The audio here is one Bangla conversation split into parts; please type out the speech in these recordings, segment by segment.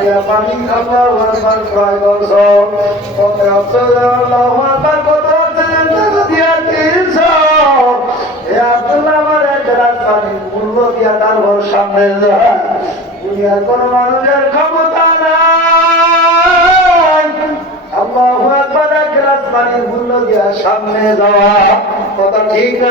টাকা দিয়ে পানি খাব আবার বার ক্রয় করছ কত আব্দুল্লাহ আবার কত টাকা দিয়ে কিনছো এ আব্দুল্লাহ আমার এক গ্লাস পানি মূল্য দিয়া তার ঘর সামনে যায় দুনিয়ার কোন মানুষের ক্ষমতা নাই আল্লাহু আকবার এক গ্লাস মূল্য দিয়া যাওয়া কথা ঠিক না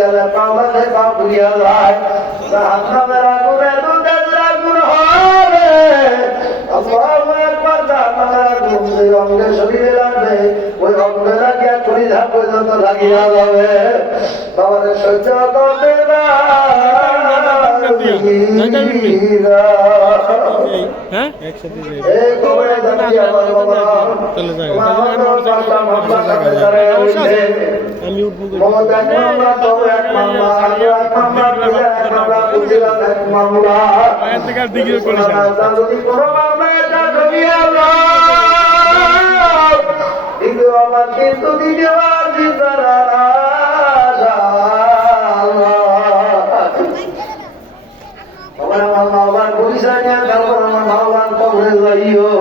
হাত পাকা পুড়িয়া যায় পা বাঁধে পা পুড়িয়া যায় হবে। আল্লাহু আগুন অঙ্গে শরীরে লাগবে। ওই অঙ্গে লাগিয়া কুড়ি ধাপ লাগিয়া যাবে। বাবারে সহ্য করতে না হ্যাঁ এই কবরে দাঁড়িয়ে আমার বাবা চলে আমার। আমি মাওলার কবরে যাইও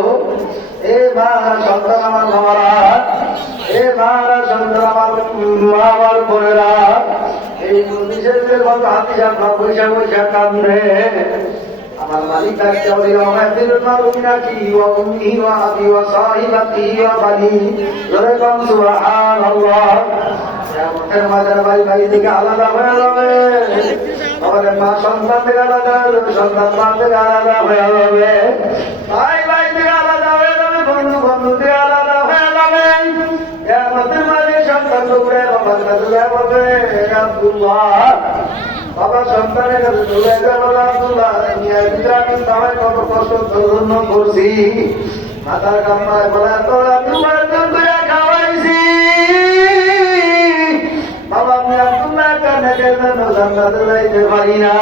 এ মা সন্তান আমার মামারা এ মারা সন্তান আমার মা আমার বোনেরা, এই বিশেষের মতো হাতি আপনার পয়সা পয়সা কান্দে আমার মালিক ডাকতে বলি রহমাতির মারুমিনাকি ওয়া উম্মিহি ওয়া আবি ওয়া সাহিবাতিহি ওয়া বানি জোরে কম সুবহানাল্লাহ। কেমতের মাঝের ভাই ভাই থেকে আলাদা হয়ে যাবে। আমাদের মা, সন্তান থেকে আলাদা হয়ে সন্তান মা থেকে আলাদা হয়ে যাবে। ভাই ভাই থেকে আলাদা হয়ে যাবে, বন্ধু বন্ধু থেকে আলাদা হয়ে যাবে। কেমতের মাঝে সন্তান টুকরে বাবা সন্তানের কাছে আমি কত কষ্ট করছি মাথার কামড়ায় বলে তোর আমি বাবা আমি আব্দুল্লাহ কান্নাকে জন্য জান্নাতে যাইতে পারি না